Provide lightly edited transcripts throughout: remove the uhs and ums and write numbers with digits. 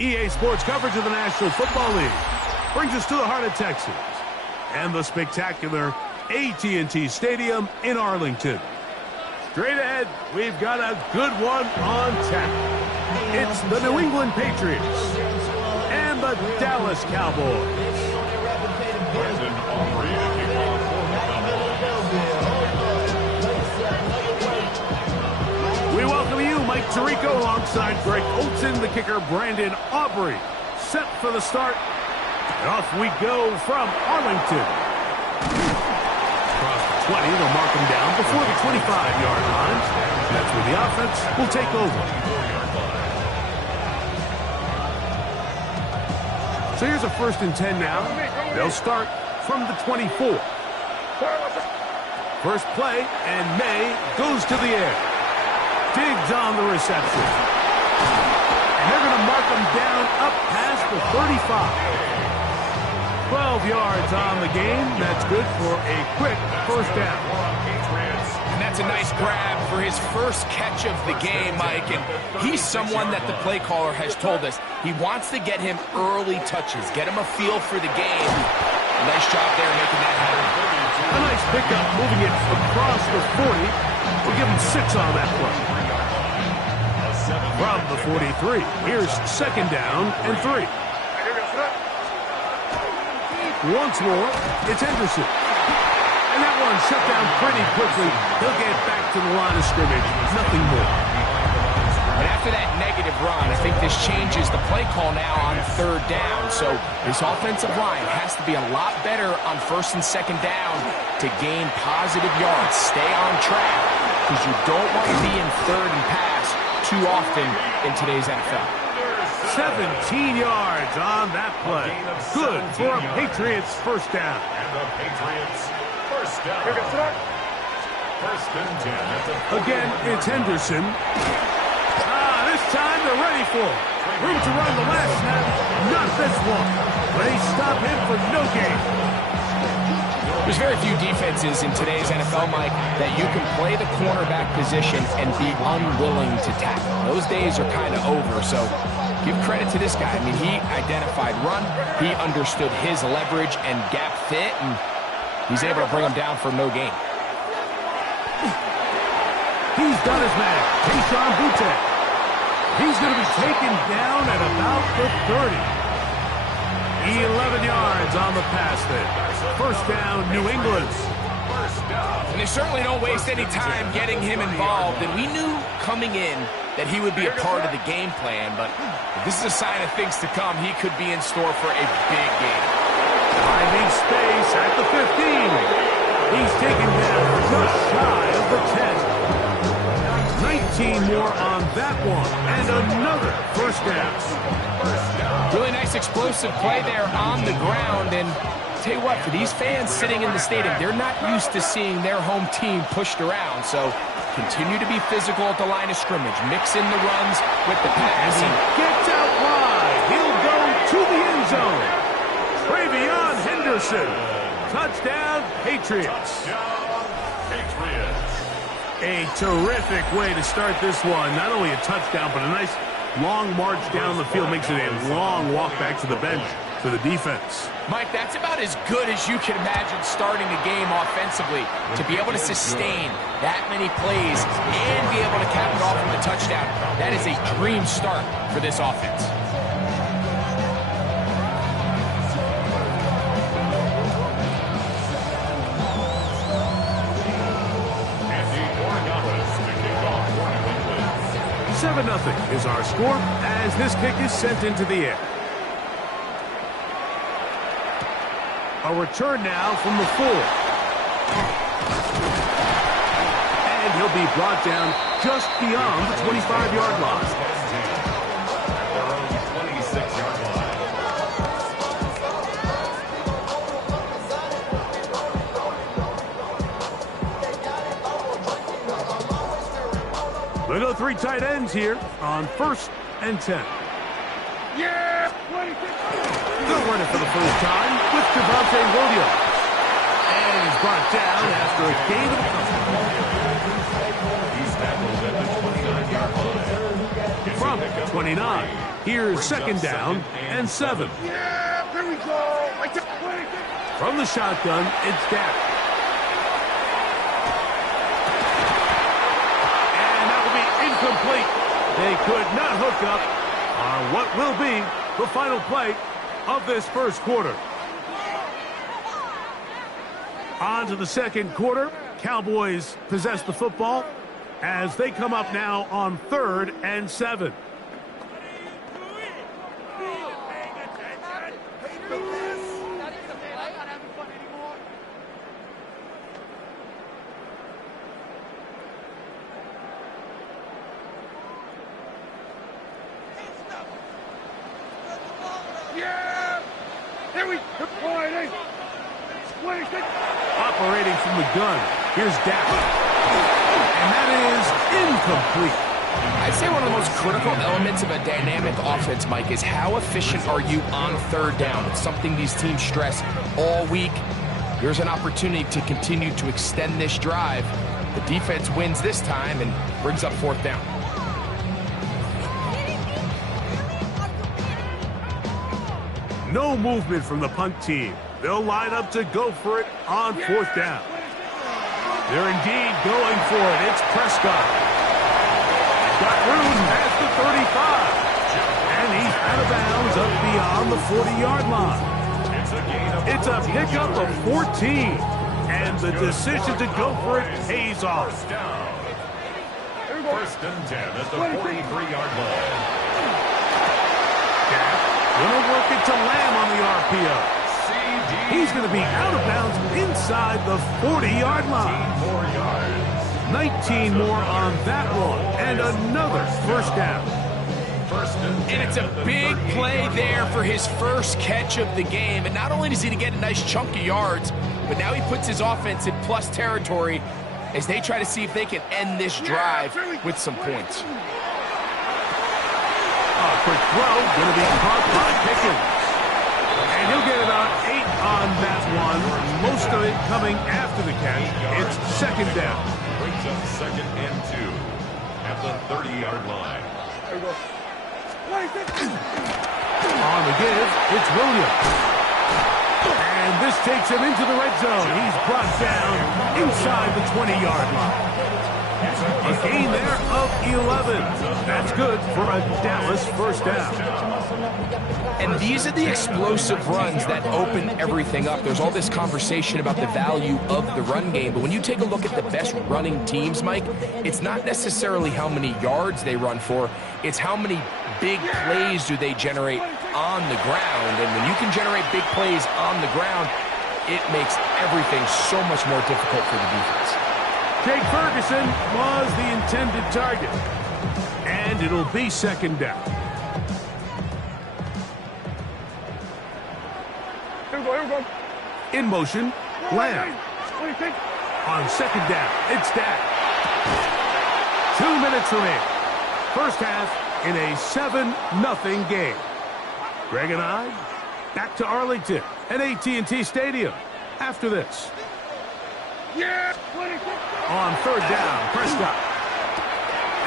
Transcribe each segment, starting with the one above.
EA Sports coverage of the National Football League brings us to the heart of Texas and the spectacular AT&T Stadium in Arlington. Straight ahead, we've got a good one on tap. It's the New England Patriots and the Dallas Cowboys. We welcome you, Mike Tirico, alongside Greg Olson, the kicker, Brandon Aubrey. Set for the start. And off we go from Arlington. Across the 20, they'll mark him down before the 25-yard line. That's where the offense will take over. So here's a 1st and 10 now. They'll start from the 24. First play, and May goes to the air. Diggs on the reception. And they're going to mark him down up past the 35. 12 yards on the game. That's good for a quick first down. And that's a nice grab for his first catch of the game, Mike. And he's someone that the play caller has told us he wants to get him early touches, get him a feel for the game. Nice job there making that happen. A nice pickup, moving it across the 40. We'll give him 6 on that play. From the 43, here's 2nd down and 3. Once more, it's Henderson. And that one shut down pretty quickly. He'll get back to the line of scrimmage. Nothing more. And after that negative run, I think this changes the play call now on 3rd down. So this offensive line has to be a lot better on 1st and 2nd down to gain positive yards. Stay on track, because you don't want to be in 3rd and pass too often in today's NFL. 17 yards on that play. Good for a Patriots first down. And the Patriots first down. First and 10. Again, it's Henderson. This time they're ready for it. Room to run the last snap. Not this one. They stop him for no gain. There's very few defenses in today's NFL, Mike, that you can play the cornerback position and be unwilling to tackle. Those days are kind of over, so give credit to this guy. I mean, he identified run, he understood his leverage and gap fit, and he's able to bring him down for no gain. He's done his man. Keyshawn Boutte. He's going to be taken down at about the 30. 11 yards on the pass there. First down, New England. And they certainly don't waste any time getting him involved. And we knew coming in that he would be a part of the game plan. But if this is a sign of things to come, he could be in store for a big game. Finding space at the 15. He's taken down just shy of the 10. 19 more on that one. And another first down. Really nice explosive play there on the ground. And tell you what, for these fans sitting in the stadium, they're not used to seeing their home team pushed around. So continue to be physical at the line of scrimmage. Mix in the runs with the pass. He gets out wide. He'll go to the end zone. Travion Henderson. Touchdown, Patriots. A terrific way to start this one. Not only a touchdown, but a nice long march down the field. Makes it a long walk back to the bench for the defense. Mike, that's about as good as you can imagine starting a game offensively. To be able to sustain that many plays and be able to cap it off with a touchdown, that is a dream start for this offense. Seven 7-0 is our score as this kick is sent into the air. A return now from the 4. And he'll be brought down just beyond the 25-yard line. We'll go 3 tight ends here on 1st and 10. Yeah! They'll run it for the first time with Javonte Williams. And he's brought down after a gain of a couple. He's tackled at the 29-yard line. From 29. Here's second down and 7. Yeah, there we go. From the shotgun, it's Dak. And that will be incomplete. They could not hook up on what will be the final play of this first quarter. On to the second quarter. Cowboys possess the football as they come up now on 3rd and 7. Operating from the gun. Here's Dak. And that is incomplete. I'd say one of the most critical elements of a dynamic offense, Mike, is how efficient are you on 3rd down? It's something these teams stress all week. Here's an opportunity to continue to extend this drive. The defense wins this time and brings up 4th down. No movement from the punt team. They'll line up to go for it on 4th down. They're indeed going for it. It's Prescott. Got room past the 35. And he's out of bounds up beyond the 40-yard line. It's a pickup of 14. And the decision to go for it pays off. First and 10 at the 43-yard line. Gonna work it to Lamb on the RPO. He's going to be out of bounds inside the 40-yard line. 19 more on that one. And another first down. And it's a big play there for his first catch of the game. And not only does he get a nice chunk of yards, but now he puts his offense in plus territory as they try to see if they can end this drive with some points. A quick throw, going to be caught by Pickens. And he'll get about 8 on that one. Most of it coming after the catch. It's second down. Brings up 2nd and 2 at the 30-yard line. On the give, it's Williams. And this takes him into the red zone. He's brought down inside the 20-yard line. A gain there of 11. That's good for a Dallas first down. And these are the explosive runs that open everything up. There's all this conversation about the value of the run game, but when you take a look at the best running teams, Mike, it's not necessarily how many yards they run for, it's how many big plays do they generate on the ground. And when you can generate big plays on the ground, it makes everything so much more difficult for the defense. Jake Ferguson was the intended target. And it'll be second down. Here we go. In motion, Lamb. On second down, it's Dak. 2 minutes remaining. First half in a 7-0 game. Greg and I back to Arlington at AT&T Stadium after this. Yeah. On 3rd down, Prescott.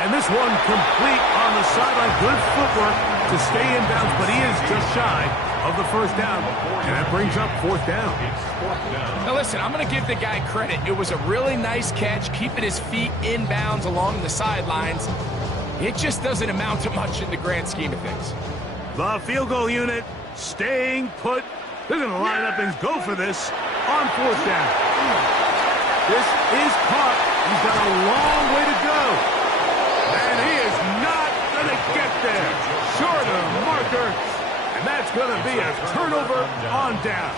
And this one complete on the sideline. Good footwork to stay in bounds, but he is just shy of the first down. And that brings up 4th down. Now listen, I'm going to give the guy credit. It was a really nice catch, keeping his feet in bounds along the sidelines. It just doesn't amount to much in the grand scheme of things. The field goal unit staying put. They're going to line up and go for this on 4th down. This is caught. He's got a long way to go. And he is not going to get there. Short of the marker. And that's going to be a turnover on down.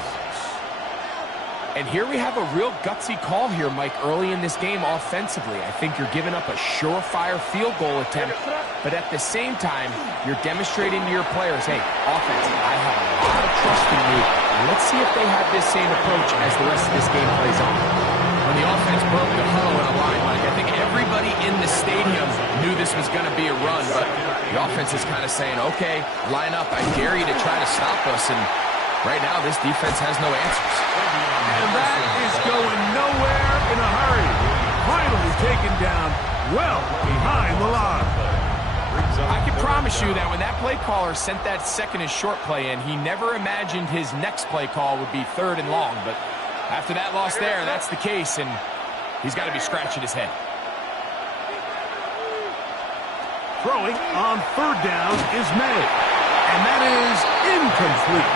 And here we have a real gutsy call here, Mike, early in this game offensively. I think you're giving up a surefire field goal attempt, but at the same time, you're demonstrating to your players, hey, offense, I have a lot of trust in you. Let's see if they have this same approach as the rest of this game plays on. When the offense broke the huddle in a line, Mike, I think everybody in the stadium knew this was going to be a run, but the offense is kind of saying, okay, line up, I dare you to try to stop us, and right now this defense has no answers. And that is going nowhere in a hurry. Finally taken down well behind the line. I can promise you that when that play caller sent that second and short play in, he never imagined his next play call would be 3rd and long. But after that loss there, that's the case, and he's got to be scratching his head. Throwing on 3rd down is made, and that is incomplete.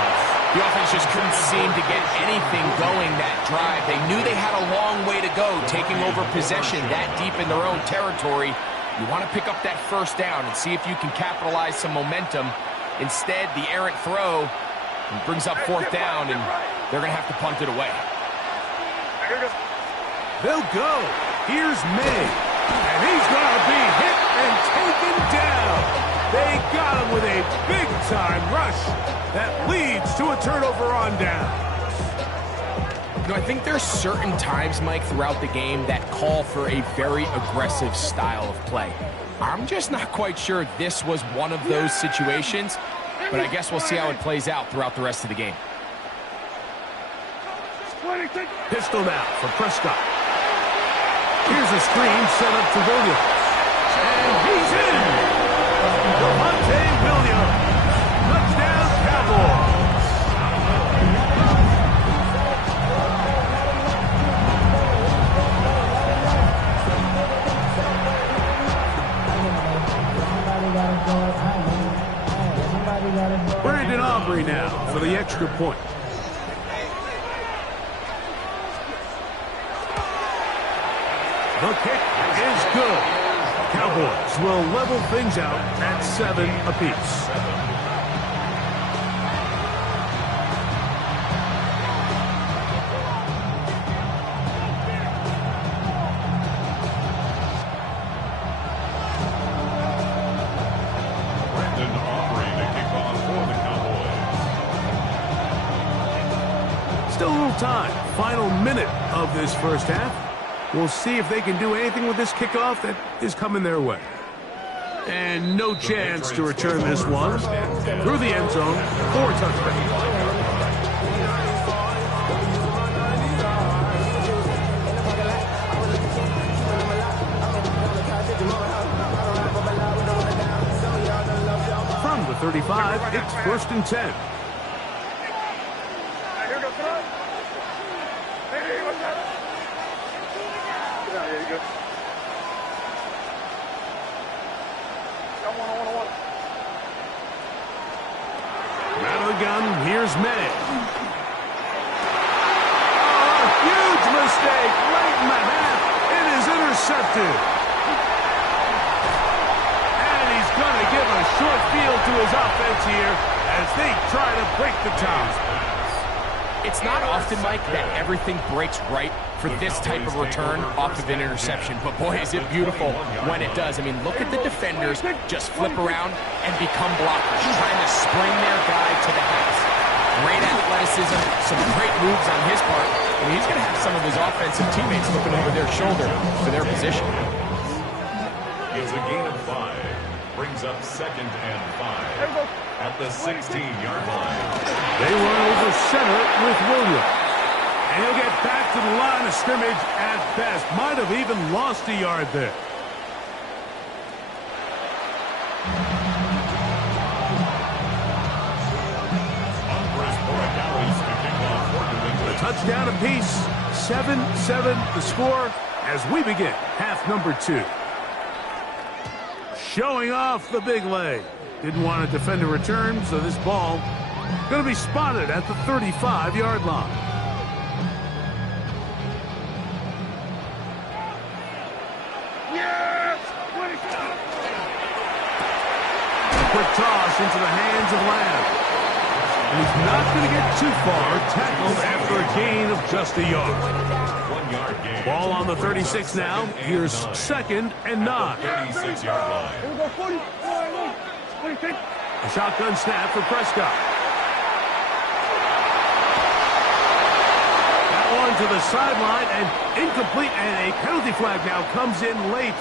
The offense just couldn't seem to get anything going that drive. They knew they had a long way to go, taking over possession that deep in their own territory. You want to pick up that 1st down and see if you can capitalize some momentum. Instead, the errant throw brings up 4th down, and they're going to have to punt it away. They'll go. Here's May, and he's going to be hit and taken down. They got him with a big-time rush that leads to a turnover on down. You know, I think there's certain times, Mike, throughout the game that call for a very aggressive style of play. I'm just not quite sure this was one of those situations, but I guess we'll see how it plays out throughout the rest of the game. Pistol now for Prescott. Here's a screen set up to Williams. And he's in! Devontae Williams. Touchdown, Cowboys. Brandon Aubrey now for the extra point. The kick is good. Cowboys will level things out at 7 apiece. Brandon Aubrey to kick off for the Cowboys. Still a little time. Final minute of this 1st half. We'll see if they can do anything with this kickoff that is coming their way. And no chance to return this one. Through the end zone for a touchdown. From the 35, it's 1st and 10. Out of the gun, here's May. Oh, a huge mistake late in the half. It is intercepted. And he's going to give a short field to his offense here as they try to break the tie. It's not often, Mike, that everything breaks right for this type of return off of an interception. But, boy, is it beautiful when it does. I mean, look at the defenders just flip around and become blockers, trying to spring their guy to the house. Great athleticism, some great moves on his part. I mean, he's going to have some of his offensive teammates looking over their shoulder for their position. It's a gain of 5. Brings up 2nd and 5 at the 16-yard line. They run over center with Williams. And he'll get back to the line of scrimmage at best. Might have even lost a yard there. A touchdown apiece. 7-7 the score as we begin half number 2. Showing off the big leg. Didn't want to defend a return, so this ball going to be spotted at the 35-yard line. Yes! A quick toss into the hands of Lamb. And he's not going to get too far, tackled after a gain of just a yard. 1 yard gain. Ball on the 36 now. Here's 2nd and 9. 36-yard line. Here we go, 40. 40. A shotgun snap for Prescott. That one to the sideline and incomplete, and a penalty flag now comes in late.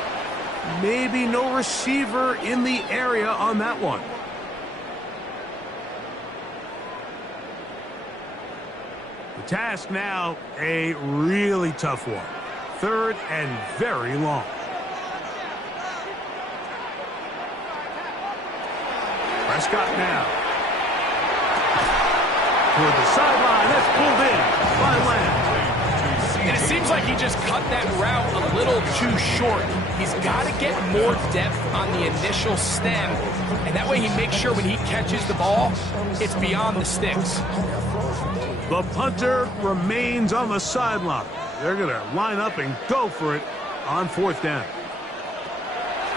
Maybe no receiver in the area on that one. The task now, a really tough one. 3rd and very long. Prescott now. Toward the sideline. That's pulled in by Lamb. And it seems like he just cut that route a little too short. He's got to get more depth on the initial stem, and that way he makes sure when he catches the ball, it's beyond the sticks. The punter remains on the sideline. They're going to line up and go for it on 4th down.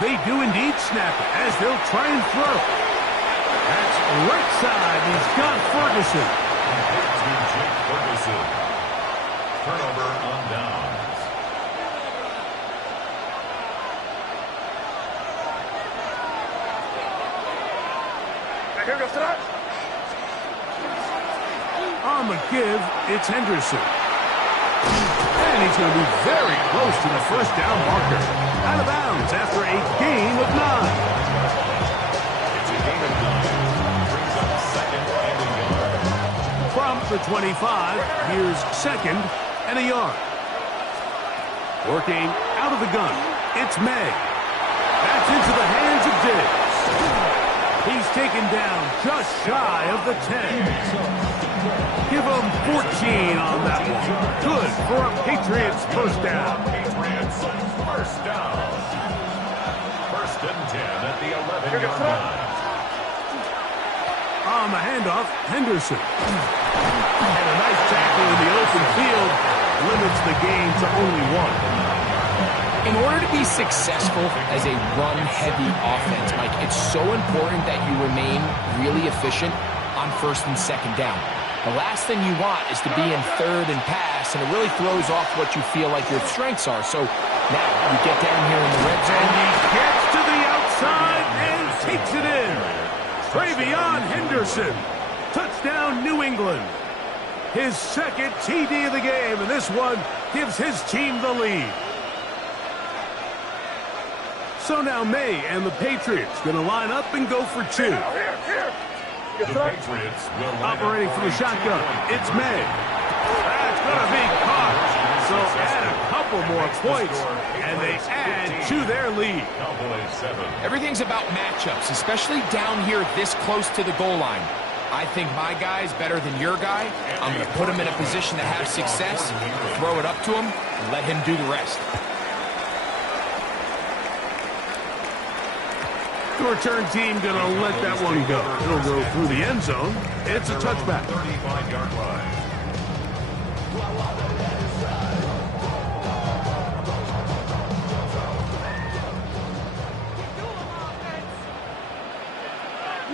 They do indeed snap it as they'll try and throw. That's right side. He's got Ferguson. Turnover on downs. On the give, it's Henderson. And he's going to be very close to the 1st down marker. Out of bounds after a gain of 9. It's a gain of 9. Brings up 2nd and a yard. From the 25, here's 2nd and a yard. Working out of the gun, it's May. That's into the hands of Diggs. He's taken down just shy of the 10. Give him 14 on that one. Good for a Patriots 1st down. Patriots 1st down. 1st and 10 at the 11-yard line. On the handoff, Henderson. And a nice tackle in the open field limits the gain to only 1. In order to be successful as a run-heavy offense, Mike, it's so important that you remain really efficient on 1st and 2nd down. The last thing you want is to be in 3rd and pass, and it really throws off what you feel like your strengths are. So now you get down here in the red zone. And he gets to the outside and takes it in. Travion Henderson. Touchdown, New England. His 2nd TD of the game, and this one gives his team the lead. So now May and the Patriots going to line up and go for 2. The Patriots will Operating from the shotgun, it's May. That's going to be caught. So add a couple more points, and they add to their lead. Cowboys 7. Everything's about matchups, especially down here this close to the goal line. I think my guy's better than your guy. I'm going to put him in a position to have success, throw it up to him, and let him do the rest. The return team going to let that one go. It'll go through the end zone. It's a touchback. 35-yard line.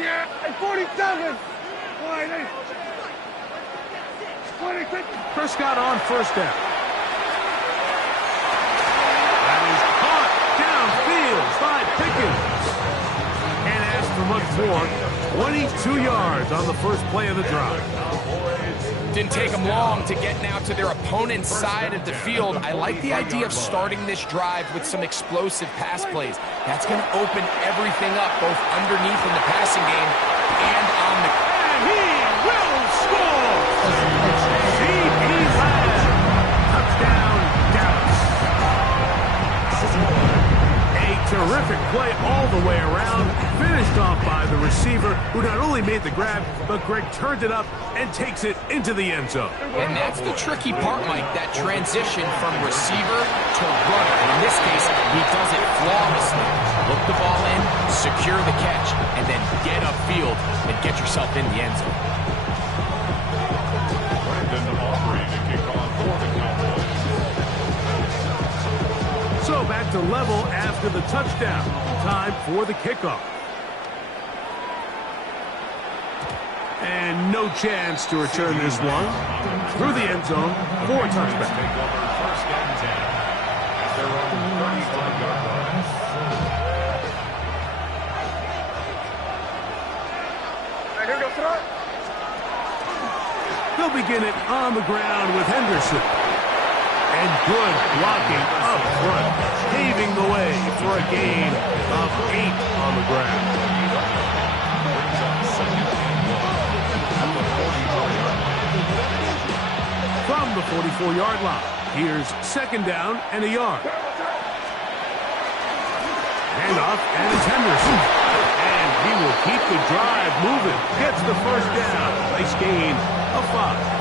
Yeah, at 47. 26. Prescott on 1st down. That is caught downfield by Pickens. And as for much more, 22 yards on the first play of the drive. Didn't take them long to get now to their opponent's side of the field. I like the idea of starting this drive with some explosive pass plays. That's going to open everything up, both underneath in the passing game and on the... And he will score! C.P. Lamb. Touchdown, Dallas. A terrific play all the way around. Finished off by the receiver, who not only made the grab, but Greg turned it up and takes it into the end zone. And that's the tricky part, Mike, that transition from receiver to runner. And in this case, he does it flawlessly. Look the ball in, secure the catch, and then get upfield and get yourself in the end zone. To kick off for the Cowboys. So back to level after the touchdown. Time for the kickoff. And no chance to return this one. Through the end zone for a touchback. Take over 1st and 10 at their own 35-yard line. They'll begin it on the ground with Henderson. And good blocking up front, paving the way for a gain of 8 on the ground. From the 44-yard line, here's 2nd down and a yard. Handoff, and it's Henderson. And he will keep the drive moving. Gets the first down. Nice gain of 5.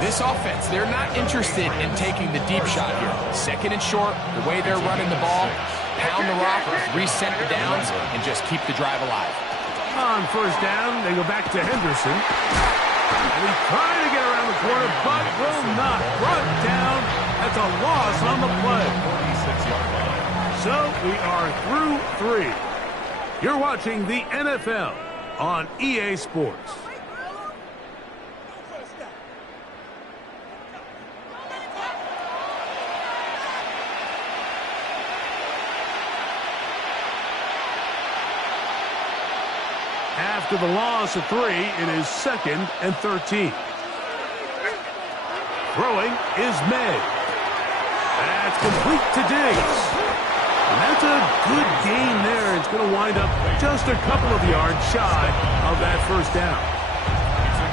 This offense, they're not interested in taking the deep shot here. Second and short, the way they're running the ball, pound the rock, reset the downs, and just keep the drive alive. On first down, they go back to Henderson. And he's trying to get around the corner, but will not. Brought down. That's a loss on the play. So we are through 3. You're watching the NFL on EA Sports. After the loss of 3, it is 2nd and 13. Throwing is May. That's complete to Diggs. And that's a good gain there. It's going to wind up just a couple of yards shy of that first down.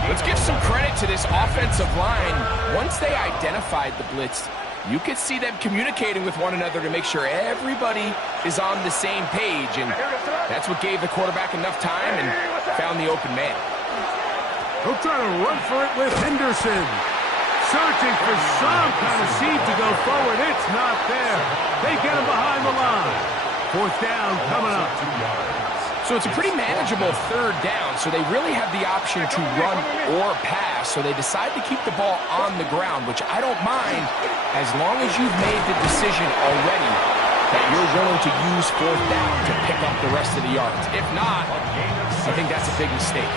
Let's give some credit to this offensive line. Once they identified the blitz, you could see them communicating with one another to make sure everybody is on the same page, and that's what gave the quarterback enough time and found the open man. He'll try to run for it with Henderson. Searching for some kind of seed to go forward. It's not there. They get him behind the line. 4th down coming up. So it's a pretty manageable 3rd down, so they really have the option to run or pass, so they decide to keep the ball on the ground, which I don't mind as long as you've made the decision already that you're willing to use 4th down to pick up the rest of the yards. If not, I think that's a big mistake.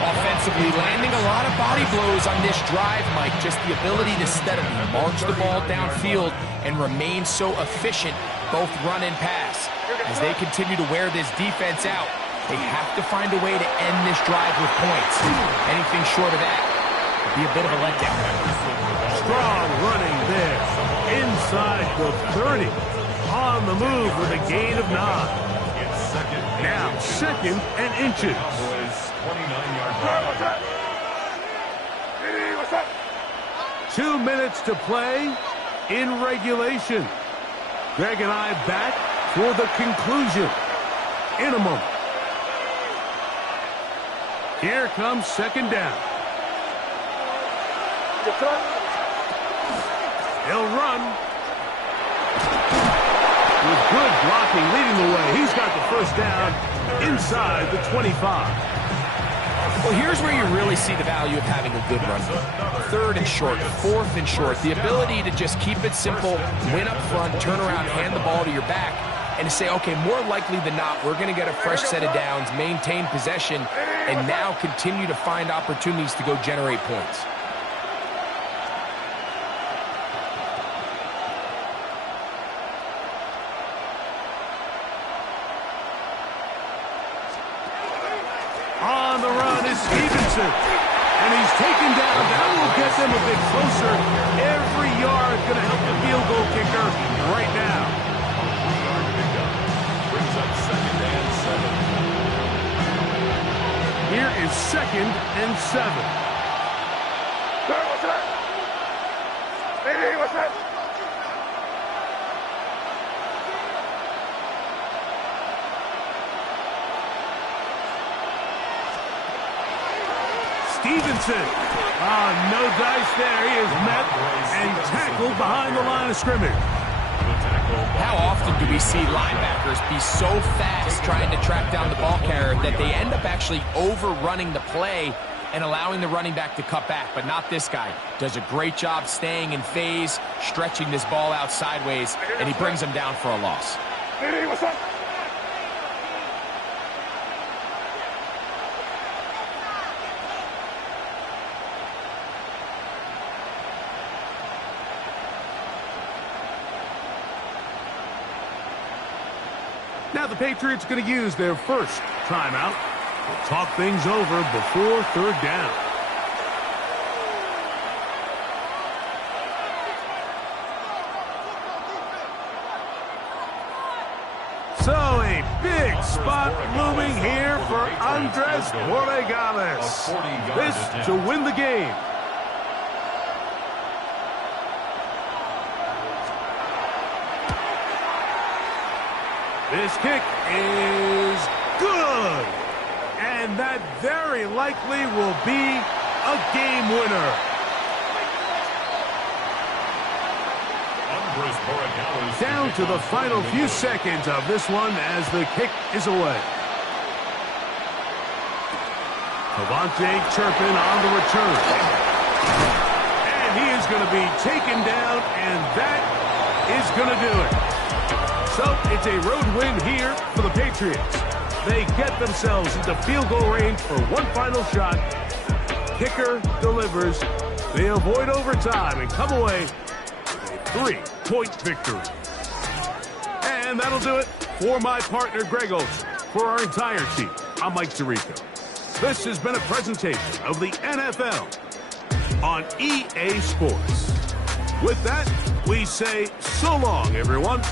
Offensively, landing a lot of body blows on this drive, Mike. Just the ability to steadily march the ball downfield and remain so efficient, both run and pass. As they continue to wear this defense out, they have to find a way to end this drive with points. Anything short of that would be a bit of a letdown. Strong running there. Inside the 30. On the move with a gain of 9. Now 2nd and inches. 2 minutes to play in regulation. Greg and I back for the conclusion in a moment. Here comes 2nd down. He'll run. With good blocking leading the way. He's got the first down inside the 25. Well, here's where you really see the value of having a good run game. 3rd and short, 4th and short. The ability to just keep it simple, win up front, turn around, hand the ball to your back, and to say, okay, more likely than not, we're going to get a fresh set of downs, maintain possession, and now continue to find opportunities to go generate points. On the run is Stevenson. And he's taken down. That will get them a bit closer. Every yard going to help the field goal kicker right now. Brings up 2nd and 7. Here is 2nd and 7. What's that? Hey, what's that? Stevenson. No dice there. He is met and tackled behind the line of scrimmage. How often do we see linebackers be so fast trying to track down the ball carrier that they end up actually overrunning the play and allowing the running back to cut back? But not this guy. Does a great job staying in phase, stretching this ball out sideways, and he brings him down for a loss. Hey, what's up? Now the Patriots going to use their first timeout. We'll talk things over before 3rd down. So a big spot looming here for Andres Borregales. This to win the game. This kick is good. And that very likely will be a game winner. Down to the final few seconds of this one as the kick is away. Cavante Turpin on the return. And he is going to be taken down, and that is going to do it. So it's a road win here for the Patriots. They get themselves into field goal range for one final shot. Kicker delivers. They avoid overtime and come away with a 3-point victory. And that'll do it for my partner, Greg Olson. For our entire team, I'm Mike Tirico. This has been a presentation of the NFL on EA Sports. With that, we say so long, everyone.